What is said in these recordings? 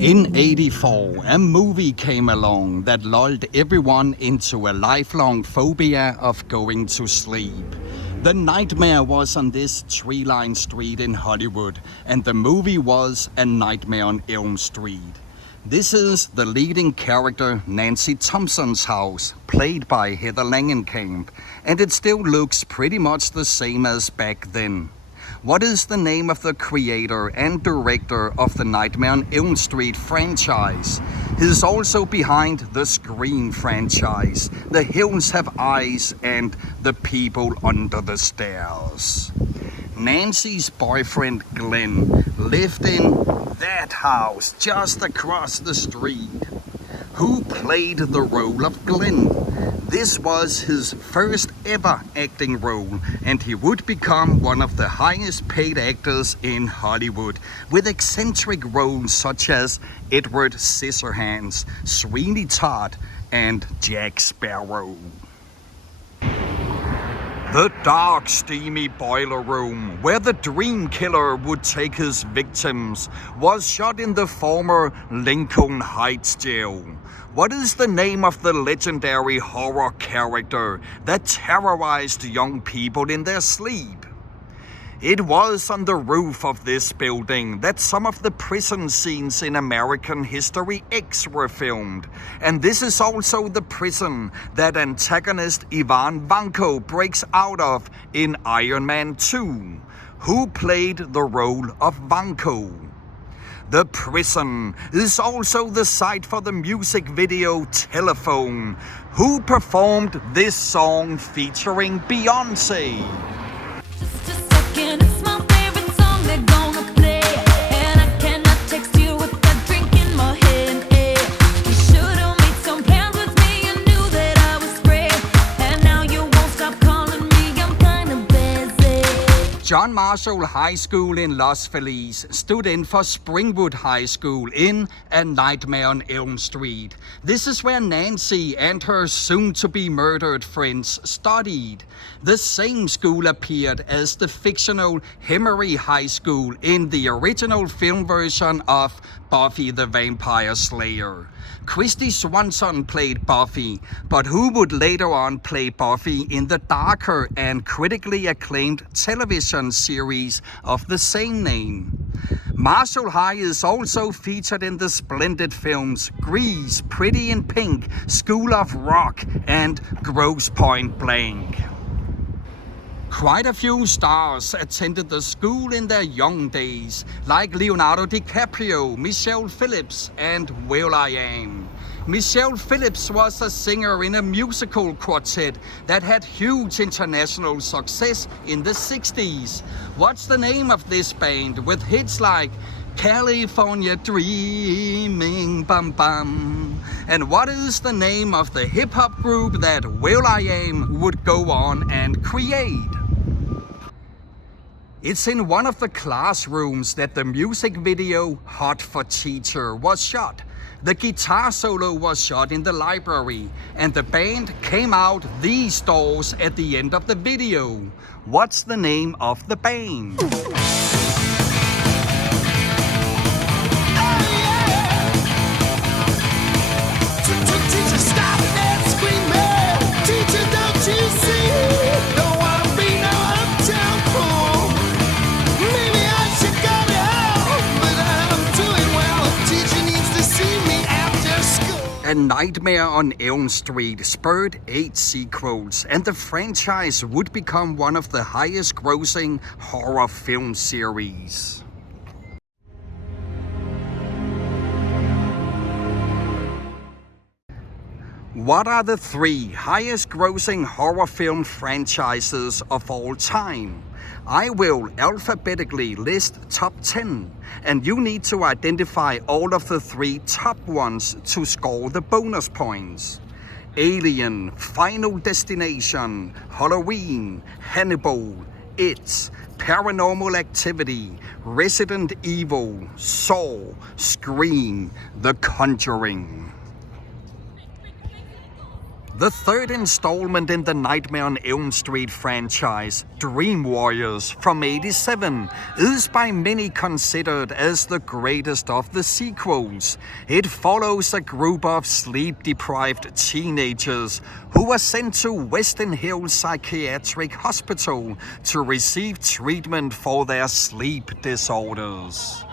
In '84, a movie came along that lulled everyone into a lifelong phobia of going to sleep. The nightmare was on this tree-lined street in Hollywood, and the movie was A Nightmare on Elm Street. This is the leading character Nancy Thompson's house, played by Heather Langenkamp, and it still looks pretty much the same as back then. What is the name of the creator and director of the Nightmare on Elm Street franchise? He is also behind the Scream franchise, The Hills Have Eyes, and The People Under the Stairs. Nancy's boyfriend Glenn lived in that house just across the street. Who played the role of Glenn? This was his first ever acting role, and he would become one of the highest paid actors in Hollywood, with eccentric roles such as Edward Scissorhands, Sweeney Todd, and Jack Sparrow. The dark, steamy boiler room, where the dream killer would take his victims, was shot in the former Lincoln Heights jail. What is the name of the legendary horror character that terrorized young people in their sleep? It was on the roof of this building that some of the prison scenes in American History X were filmed. And this is also the prison that antagonist Ivan Vanko breaks out of in Iron Man 2. Who played the role of Vanko? The prison is also the site for the music video Telephone. Who performed this song featuring Beyoncé? It's my favorite song they're gonna play, and I cannot text you with a drink in my hand. You should've made some plans with me, you knew that I was free, and now you won't stop calling me, I'm kinda busy. John Marshall High School in Los Feliz stood in for Springwood High School in A Nightmare on Elm Street. This is where Nancy and her soon-to-be murdered friends studied. The same school appeared as the fictional Hemery High School in the original film version of Buffy the Vampire Slayer. Christy Swanson played Buffy, but who would later on play Buffy in the darker and critically acclaimed television series of the same name? Marshall High is also featured in the splendid films Grease, Pretty in Pink, School of Rock, and Grosse Pointe Blank. Quite a few stars attended the school in their young days, like Leonardo DiCaprio, Michelle Phillips, and will.i.am. Michelle Phillips was a singer in a musical quartet that had huge international success in the 60s. What's the name of this band with hits like California Dreaming, bum bum? And what is the name of the hip-hop group that will.i.am would go on and create? It's in one of the classrooms that the music video Hot for Teacher was shot. The guitar solo was shot in the library, and the band came out these doors at the end of the video. What's the name of the band? A Nightmare on Elm Street spurred 8 sequels, and the franchise would become one of the highest grossing horror film series. What are the 3 highest grossing horror film franchises of all time? I will alphabetically list top 10, and you need to identify all of the 3 top ones to score the bonus points. Alien, Final Destination, Halloween, Hannibal, It, Paranormal Activity, Resident Evil, Saw, Scream, The Conjuring. The third installment in the Nightmare on Elm Street franchise, Dream Warriors from '87, is by many considered as the greatest of the sequels. It follows a group of sleep-deprived teenagers who are sent to Western Hills Psychiatric Hospital to receive treatment for their sleep disorders.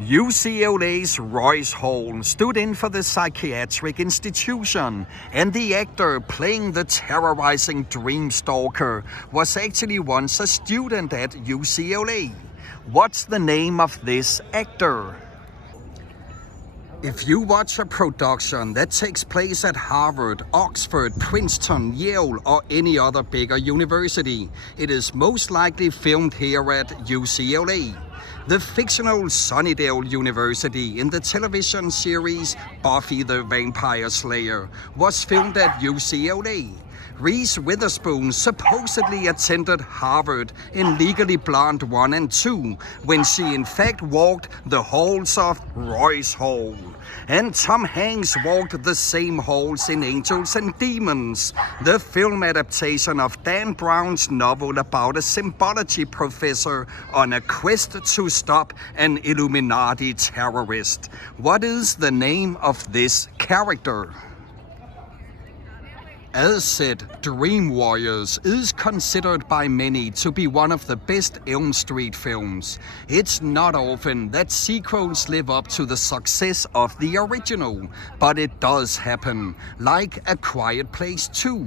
UCLA's Royce Hall stood in for the psychiatric institution, and the actor playing the terrorizing Dreamstalker was actually once a student at UCLA. What's the name of this actor? If you watch a production that takes place at Harvard, Oxford, Princeton, Yale, or any other bigger university, it is most likely filmed here at UCLA. The fictional Sunnydale University in the television series Buffy the Vampire Slayer was filmed at UCLA. Reese Witherspoon supposedly attended Harvard in Legally Blonde 1 and 2 when she in fact walked the halls of Royce Hall. And Tom Hanks walked the same halls in Angels and Demons, the film adaptation of Dan Brown's novel about a symbology professor on a quest to stop an Illuminati terrorist. What is the name of this character? As said, Dream Warriors is considered by many to be one of the best Elm Street films. It's not often that sequels live up to the success of the original, but it does happen, like A Quiet Place 2,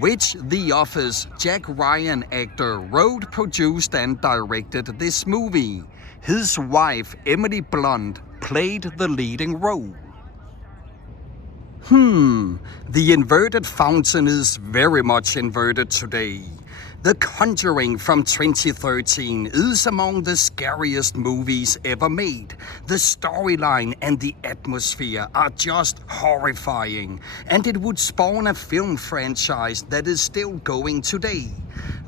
which The Office Jack Ryan actor wrote, produced and directed this movie. His wife, Emily Blunt, played the leading role. The inverted fountain is very much inverted today. The Conjuring from 2013 is among the scariest movies ever made. The storyline and the atmosphere are just horrifying, and it would spawn a film franchise that is still going today.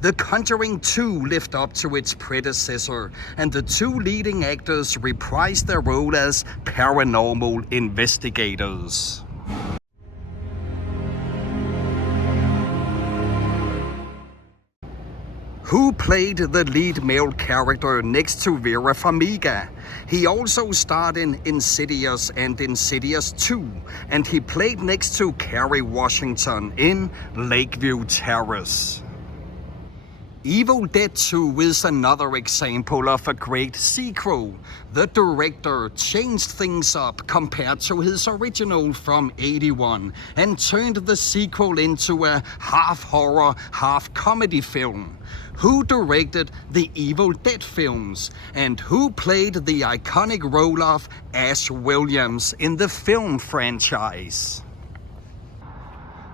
The Conjuring 2 lived up to its predecessor, and the two leading actors reprised their role as paranormal investigators. Who played the lead male character next to Vera Farmiga? He also starred in Insidious and Insidious 2, and he played next to Kerry Washington in Lakeview Terrace. Evil Dead 2 is another example of a great sequel. The director changed things up compared to his original from '81 and turned the sequel into a half horror, half comedy film. Who directed the Evil Dead films, and who played the iconic role of Ash Williams in the film franchise?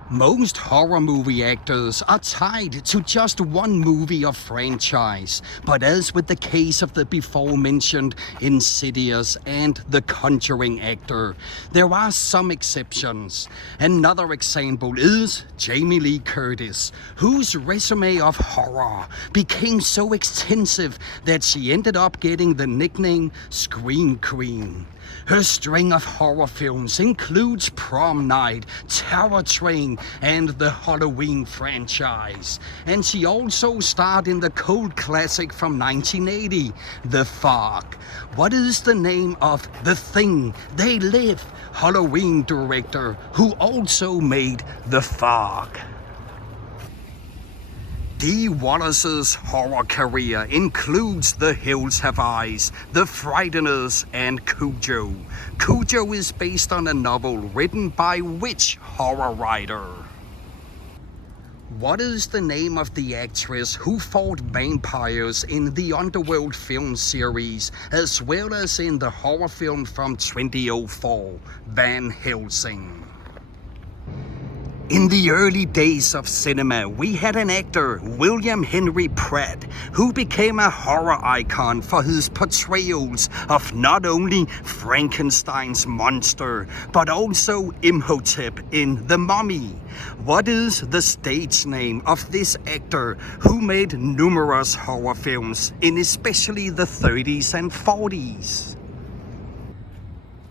Most horror movie actors are tied to just one movie or franchise, but as with the case of the before-mentioned Insidious and The Conjuring actor, there are some exceptions. Another example is Jamie Lee Curtis, whose resume of horror became so extensive that she ended up getting the nickname Scream Queen. Her string of horror films includes Prom Night, Terror Train, and the Halloween franchise. And she also starred in the cult classic from 1980, The Fog. What is the name of The Thing, They Live Halloween director who also made The Fog? Dee Wallace's horror career includes The Hills Have Eyes, The Frighteners, and Cujo. Cujo is based on a novel written by which horror writer? What is the name of the actress who fought vampires in the Underworld film series, as well as in the horror film from 2004, Van Helsing? In the early days of cinema, we had an actor, William Henry Pratt, who became a horror icon for his portrayals of not only Frankenstein's monster, but also Imhotep in The Mummy. What is the stage name of this actor who made numerous horror films in especially the 30s and 40s?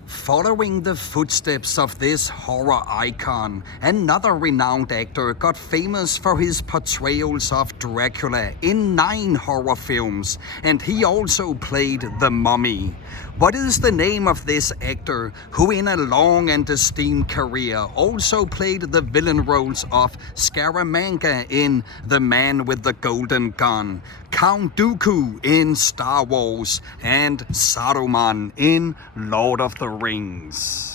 Following the footsteps of this horror icon, another renowned actor got famous for his portrayals of Dracula in 9 horror films, and he also played the Mummy. What is the name of this actor who in a long and esteemed career also played the villain roles of Scaramanga in The Man with the Golden Gun, Count Dooku in Star Wars, and Saruman in Lord of the Rings?